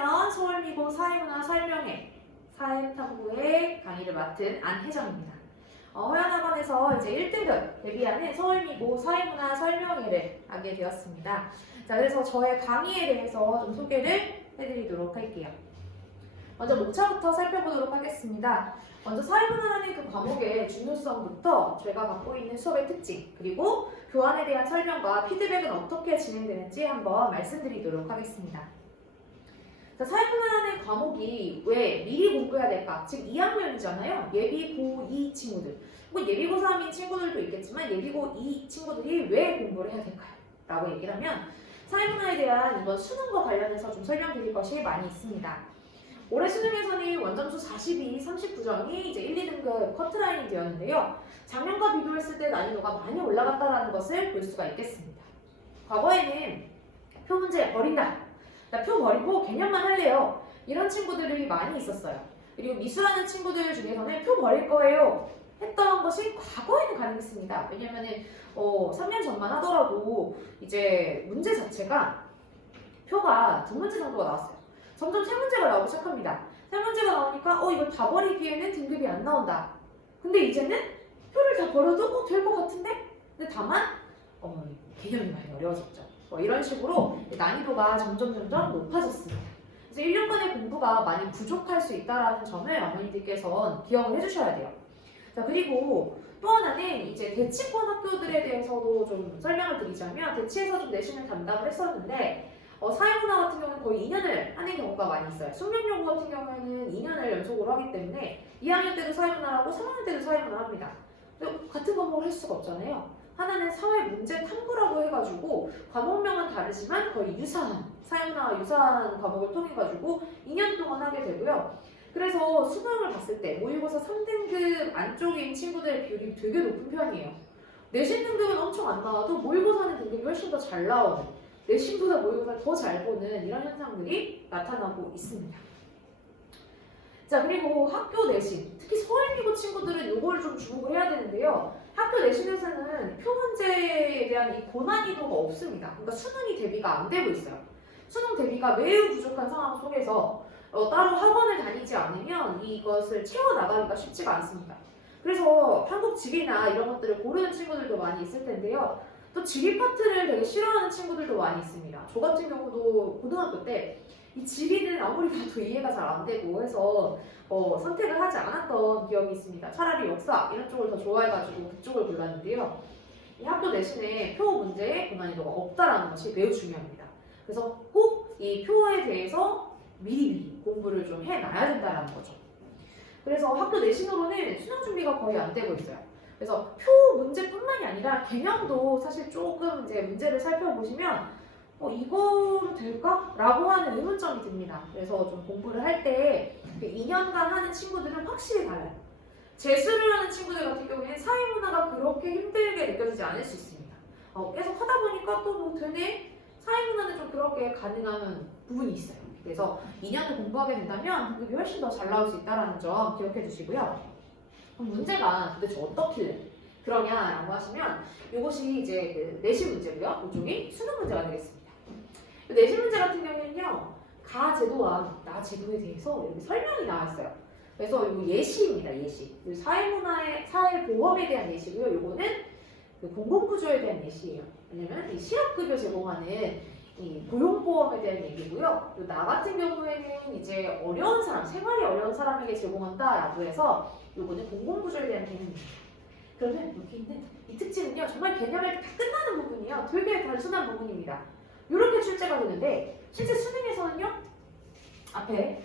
1학년 서울미고 사회문화 설명회 사회탐구의 강의를 맡은 안혜정입니다. 호연학원에서 이제 1등급 데뷔하는 서울미고 사회문화 설명회를 하게 되었습니다. 자, 그래서 저의 강의에 대해서 좀 소개를 해드리도록 할게요. 먼저 목차부터 살펴보도록 하겠습니다. 먼저 사회문화라는 그 과목의 중요성부터 저희가 갖고 있는 수업의 특징, 그리고 교환에 대한 설명과 피드백은 어떻게 진행되는지 한번 말씀드리도록 하겠습니다. 자, 사회문화라는 과목이 왜 미리 공부해야 될까? 지금 2학년이잖아요. 예비 고2 친구들. 뭐 예비 고3인 친구들도 있겠지만 예비 고2 친구들이 왜 공부를 해야 될까요? 라고 얘기를 하면 사회문화에 대한 이번 수능과 관련해서 좀 설명드릴 것이 많이 있습니다. 올해 수능에서는 원점수 42, 39점이 이제 1, 2등급 커트라인이 되었는데요. 작년과 비교했을 때 난이도가 많이 올라갔다는 것을 볼 수가 있겠습니다. 과거에는 표 문제 버린다. 나 표 버리고 개념만 할래요. 이런 친구들이 많이 있었어요. 그리고 미술하는 친구들 중에서는 표 버릴 거예요. 했던 것이 과거에는 가능했습니다. 왜냐면은 3년 전만 하더라도 이제 문제 자체가 표가 2문제 정도가 나왔어요. 점점 3문제가 나오기 시작합니다. 3문제가 나오니까 이걸 다 버리기에는 등급이 안 나온다. 근데 이제는 표를 다 버려도 될 것 같은데? 근데 다만 개념이 많이 어려워졌죠. 이런 식으로 난이도가 점점 높아졌습니다. 그래서 1년간의 공부가 많이 부족할 수 있다는 점을 어머니들께서 기억을 해주셔야 돼요. 자, 그리고 또 하나는 이제 대치권 학교들에 대해서도 좀 설명을 드리자면 대치에서 좀 내신을 담당을 했었는데 사회문화 같은 경우는 거의 2년을 하는 경우가 많이 있어요. 숙명여고 같은 경우에는 2년을 연속으로 하기 때문에 2학년 때도 사회문화라고 3학년 때도 사회문화를 합니다. 근데 같은 과목을 할 수가 없잖아요. 하나는 사회문제 탐구라고 해가지고 과목명은 다르지만 거의 유사한 사회문화와 유사한 과목을 통해가지고 2년 동안 하게 되고요. 그래서 수능을 봤을 때 모의고사 3등급 안쪽인 친구들의 비율이 되게 높은 편이에요. 내신 등급은 엄청 안 나와도 모의고사는 등급이 훨씬 더 잘 나오는, 내신보다 모의고사를 더 잘 보는 이런 현상들이 나타나고 있습니다. 자, 그리고 학교 내신, 특히 서울미고 친구들은 이걸 좀 주목을 해야 되는데요. 학교 내신에서는 표 문제에 대한 이 고난이도가 없습니다. 그러니까 수능이 대비가 안 되고 있어요. 수능 대비가 매우 부족한 상황 속에서 따로 학원을 다니지 않으면 이것을 채워나가기가 쉽지가 않습니다. 그래서 한국 지리나 이런 것들을 고르는 친구들도 많이 있을 텐데요. 또 지리 파트를 되게 싫어하는 친구들도 많이 있습니다. 저 같은 경우도 고등학교 때 이 지리는 아무리 봐도 이해가 잘 안 되고 해서 선택을 하지 않았던 기억이 있습니다. 차라리 역사 이런 쪽을 더 좋아해가지고 그쪽을 골랐는데요. 이 학교 내신에 표 문제에 고난이도가 없다라는 것이 매우 중요합니다. 그래서 꼭 이 표에 대해서 미리 공부를 좀 해놔야 된다는 거죠. 그래서 학교 내신으로는 수능 준비가 거의 안 되고 있어요. 그래서 표 문제뿐만이 아니라 개념도 사실 조금 이제 문제를 살펴보시면 이거로 될까? 라고 하는 의문점이 듭니다. 그래서 좀 공부를 할 때 2년간 하는 친구들은 확실히 달라요. 재수를 하는 친구들 같은 경우에는 사회문화가 그렇게 힘들게 느껴지지 않을 수 있습니다. 계속 하다 보니까 또 뭐 되네? 사회문화는 좀 그렇게 가능한 부분이 있어요. 그래서 2년을 공부하게 된다면 등급이 훨씬 더 잘 나올 수 있다는 점 기억해 주시고요. 그럼 문제가 도대체 어떻게 그러냐라고 하시면 이것이 이제 그 내신 문제고요. 이쪽이 수능 문제가 되겠습니다. 내신 문제 같은 경우에는요. 가 제도와 나 제도에 대해서 여기 설명이 나왔어요. 그래서 이거 예시입니다. 예시. 사회문화의 사회보험에 대한 예시고요. 이거는 그 공공구조에 대한 예시예요. 왜냐면 이 실업급여 제공하는 이 고용보험에 대한 얘기고요. 나 같은 경우에는 이제 어려운 사람, 생활이 어려운 사람에게 제공한다라고 해서 이거는 공공구조에 대한 개념입니다. 그러면 여기 있는 이 특징은요, 정말 개념을 다 끝나는 부분이에요. 되게 단순한 부분입니다. 이렇게 출제가 되는데 실제 수능에서는요, 앞에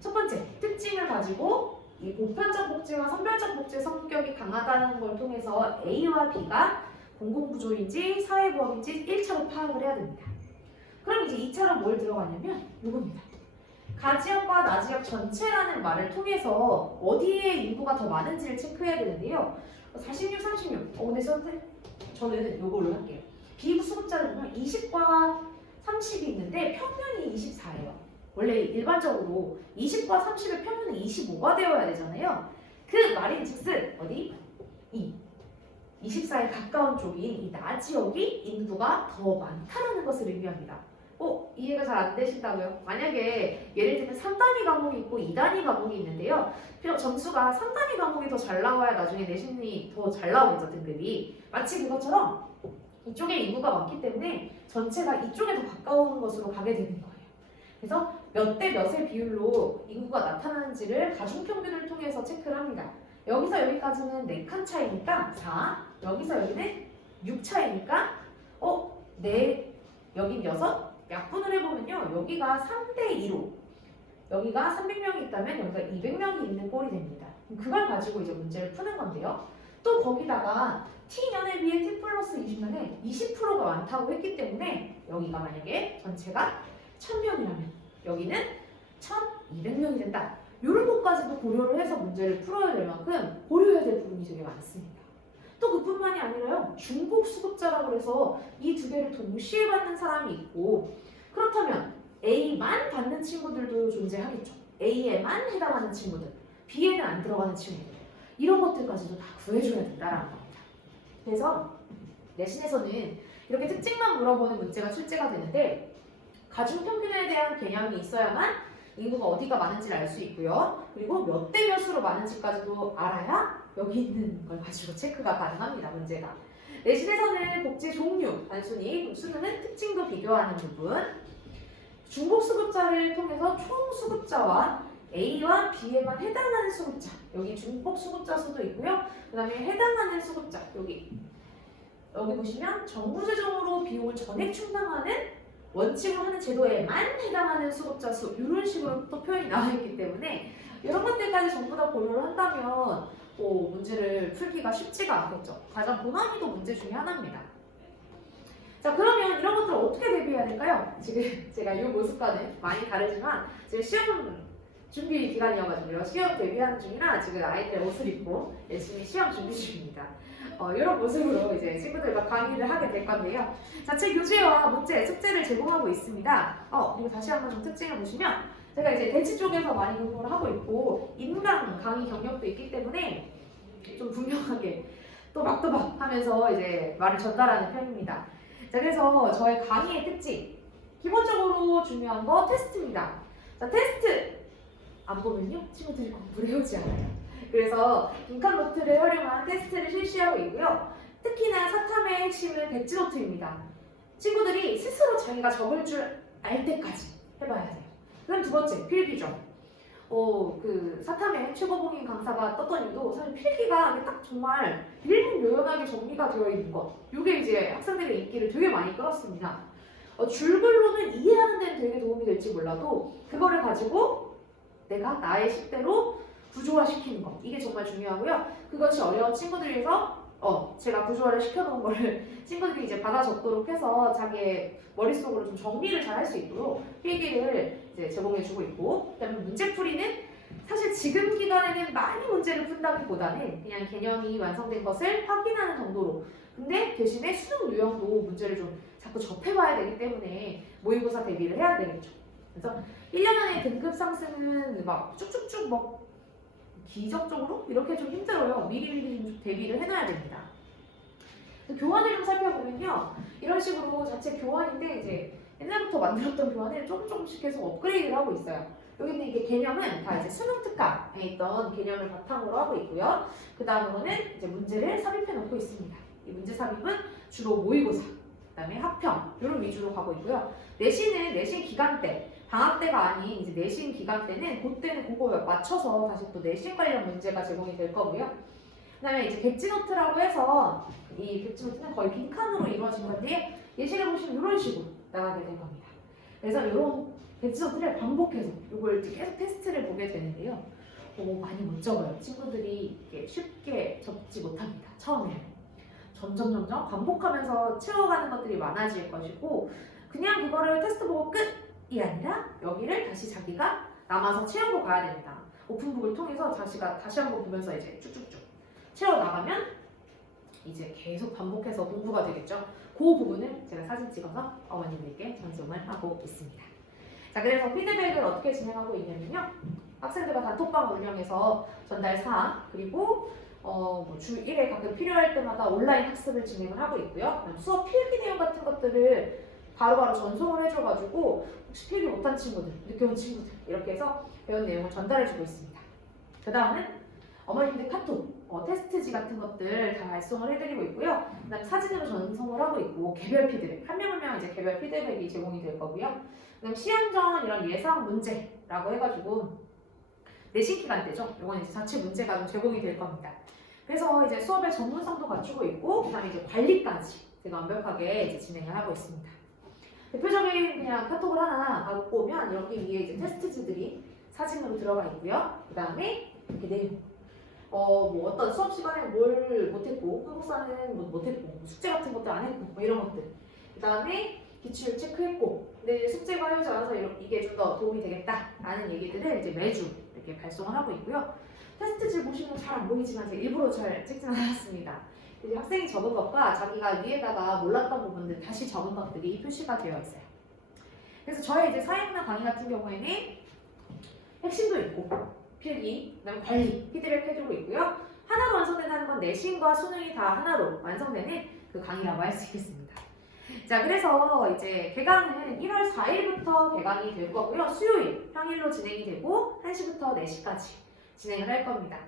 첫 번째 특징을 가지고 이 보편적 복지와 선별적 복지의 성격이 강하다는 걸 통해서 A와 B가 공공구조인지 사회보험인지 1차로 파악을 해야 됩니다. 그럼 이제 2차로 뭘 들어가냐면 이겁니다. 가지역과 나지역 전체라는 말을 통해서 어디에 인구가 더 많은지를 체크해야 되는데요. 46, 36. 근데 저는 이걸로 할게요. 비부수급자를 보면 20과 30이 있는데 평균이 24예요. 원래 일반적으로 20과 30의 평균은 25가 되어야 되잖아요. 그 말인즉슨 어디? 24에 가까운 쪽인 이 나지역이 인구가 더 많다는 것을 의미합니다. 이해가 잘 안 되신다고요? 만약에 예를 들면 3단위 과목이 있고 2단위 과목이 있는데요. 점수가 3단위 과목이 더 잘 나와야 나중에 내신이 더 잘 나오겠죠, 등급이. 마치 그것처럼 이쪽에 인구가 많기 때문에 전체가 이쪽에 더 가까운 것으로 가게 되는 거예요. 그래서 몇 대 몇의 비율로 인구가 나타나는지를 가중평균을 통해서 체크를 합니다. 여기서 여기까지는 4칸 차이니까 4, 여기서 여기는 6 차이니까 여긴 6, 약분을 해보면요. 여기가 3대2로 여기가 300명이 있다면 여기가 200명이 있는 꼴이 됩니다. 그걸 가지고 이제 문제를 푸는 건데요. 또 거기다가 T년에 비해 T 플러스 20년에 20%가 많다고 했기 때문에 여기가 만약에 전체가 1000명이라면 여기는 1200명이 된다. 이런 것까지도 고려를 해서 문제를 풀어야 될 만큼 고려해야 될 부분이 되게 많습니다. 또 그뿐만이 아니라요. 중복 수급자라고 해서 이 두 개를 동시에 받는 사람이 있고 그렇다면 A만 받는 친구들도 존재하겠죠. A에만 해당하는 친구들, B에는 안 들어가는 친구들 이런 것들까지도 다 구해줘야 된다는 겁니다. 그래서 내신에서는 이렇게 특징만 물어보는 문제가 출제가 되는데 가중평균에 대한 개념이 있어야만 인구가 어디가 많은지를 알 수 있고요. 그리고 몇 대 몇으로 많은지까지도 알아야 여기 있는 걸 가지고 체크가 가능합니다. 문제가. 내신에서는 복지 종류, 단순히 수능은 특징도 비교하는 부분, 중복 수급자를 통해서 총 수급자와 A와 B에만 해당하는 수급자, 여기 중복 수급자 수도 있고요. 그 다음에 해당하는 수급자, 여기 보시면 정부 재정으로 비용을 전액 충당하는 원칙으로 하는 제도에만 해당하는 수급자 수 이런 식으로 또 표현이 나와 있기 때문에 이런 것들까지 전부 다 고려를 한다면 문제를 풀기가 쉽지가 않겠죠. 가장 고난이도 문제 중에 하나입니다. 자, 그러면 이런 것들을 어떻게 대비해야 될까요? 지금 제가 이 모습과는 많이 다르지만 지금 시험 준비 기간이어가지고요. 시험 대비하는 중이라 지금 아이들 옷을 입고 열심히 시험 준비 중입니다. 이런 모습으로 이제 친구들과 강의를 하게 될 건데요. 자체 교재와 문제, 숙제를 제공하고 있습니다. 그리고 다시 한번 좀 특징을 보시면 제가 이제 대치 쪽에서 많이 공부를 하고 있고 인강 강의 경력도 있기 때문에 좀 분명하게 또박또박 하면서 이제 말을 전달하는 편입니다. 자, 그래서 저의 강의의 특징 기본적으로 중요한 거 테스트입니다. 자, 테스트 안 보면요 친구들이 공부를 해오지 않아요. 그래서 빈칸 노트를 활용한 테스트를 실시하고 있고요. 특히나 사탐의 핵심은 백지노트입니다. 친구들이 스스로 자기가 적을 줄 알 때까지 해봐야 돼요. 그럼 두 번째, 필기죠. 그 사탐의 최고봉인 강사가 떴던 이유도 사실 필기가 딱 정말 일목요연하게 정리가 되어 있는 것. 이게 이제 학생들의 인기를 되게 많이 끌었습니다. 줄글로는 이해하는 데는 되게 도움이 될지 몰라도 그거를 가지고 내가 나의 식대로 구조화시키는 것. 이게 정말 중요하고요. 그것이 어려운 친구들 위해서 제가 구조화를 시켜놓은 거를 친구들이 이제 받아 적도록 해서 자기의 머릿속으로 좀 정리를 잘 할 수 있도록 필기를 이제 제공해주고 있고, 그다음에 문제풀이는 사실 지금 기간에는 많이 문제를 푼다기보다는 그냥 개념이 완성된 것을 확인하는 정도로. 근데 대신에 수능 유형도 문제를 좀 자꾸 접해봐야 되기 때문에 모의고사 대비를 해야 되겠죠. 그래서 1년 안에 등급 상승은 막 쭉쭉쭉 막 기적적으로 이렇게 좀 힘들어요. 미리미리 좀 대비를 해놔야 됩니다. 교환을 좀 살펴보면요. 이런 식으로 자체 교환인데 이제 옛날부터 만들었던 교환을 조금씩 계속 업그레이드를 하고 있어요. 여기는 이게 개념은 다 이제 수능 특강에 있던 개념을 바탕으로 하고 있고요. 그 다음으로는 이제 문제를 삽입해 놓고 있습니다. 이 문제 삽입은 주로 모의고사, 그 다음에 합평 이런 위주로 가고 있고요. 내신은 내신 기간 때, 방학 때가 아닌 이제 내신 기간 때는 그때는 그거 맞춰서 다시 또 내신 관련 문제가 제공이 될 거고요. 그 다음에 이제 백지노트라고 해서 이 백지노트는 거의 빈칸으로 이루어진 건데 예시를 보시면 이런 식으로 나가게 될 겁니다. 그래서 이런 백지노트를 반복해서 이걸 계속 테스트를 보게 되는데요. 많이 못 적어요. 친구들이 이렇게 쉽게 적지 못합니다. 처음에는. 점점 반복하면서 채워가는 것들이 많아질 것이고 그냥 그거를 테스트 보고 끝이 아니라 여기를 다시 자기가 남아서 채우고 가야 됩니다. 오픈북을 통해서 자기가 다시 한번 보면서 이제 쭉쭉쭉 채워나가면 이제 계속 반복해서 공부가 되겠죠. 그 부분을 제가 사진 찍어서 어머님들께 전송을 하고 있습니다. 자, 그래서 피드백을 어떻게 진행하고 있냐면요. 학생들과 단톡방 운영해서 전달 사항 그리고 주 1회 가끔 필요할 때마다 온라인 학습을 진행을 하고 있고요. 수업 필기 내용 같은 것들을 바로바로 전송을 해줘가지고 혹시 필기 못한 친구들, 늦게 온 친구들 이렇게 해서 배운 내용을 전달해주고 있습니다. 그 다음은 어머님들 카톡, 테스트지 같은 것들 다 발송을 해드리고 있고요. 그 다음 사진으로 전송을 하고 있고 개별 피드백, 한 명 한 명 이제 개별 피드백이 제공이 될 거고요. 그 다음 시험 전 이런 예상 문제라고 해가지고 내신 기간 때죠. 이건 이제 자체 문제가 좀 제공이 될 겁니다. 그래서 이제 수업의 전문성도 갖추고 있고 그다음에 이제 관리까지 제가 완벽하게 이제 진행을 하고 있습니다. 대표적인 그냥 카톡을 하나 갖고 오면 여기 위에 이제 테스트지들이 사진으로 들어가 있고요. 그다음에 이렇게 내용. 뭐 어떤 수업 시간에 뭘 못했고 한국사는 뭐 못했고 숙제 같은 것도 안 했고 뭐 이런 것들. 그다음에 기출 체크했고 근데 이제 숙제가 하지 않아서 이게 좀 더 도움이 되겠다라는 얘기들을 이제 매주 이렇게 발송을 하고 있고요. 테스트지를 보시면 잘 안 보이지만 제가 일부러 잘 찍지는 않았습니다. 이제 학생이 적은 것과 자기가 위에다가 몰랐던 부분들 다시 적은 것들이 표시가 되어 있어요. 그래서 저의 이제 사회문화 강의 같은 경우에는 핵심도 있고 필기, 그다음에 관리, 피드백 해주고 있고요. 하나로 완성된다는 건 내신과 수능이 다 하나로 완성되는 그 강의라고 할 수 있겠습니다. 자, 그래서 이제 개강은 1월 4일부터 개강이 될 거고요. 수요일, 평일로 진행이 되고 1시부터 4시까지 진행을 할 겁니다.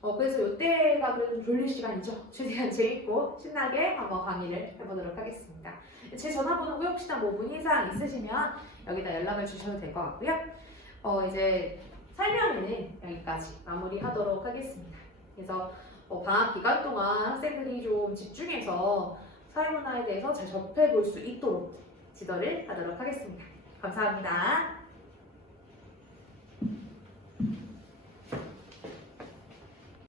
그래서 이때가 그래도 졸릴 시간이죠. 최대한 재밌고 신나게 한번 강의를 해보도록 하겠습니다. 제 전화번호고 혹시나 뭐 문의사항 있으시면 여기다 연락을 주셔도 될 것 같고요. 이제 설명은 여기까지 마무리하도록 하겠습니다. 그래서 방학 기간 동안 학생들이 좀 집중해서 사회문화에 대해서 잘 접해볼 수 있도록 지도를 하도록 하겠습니다. 감사합니다.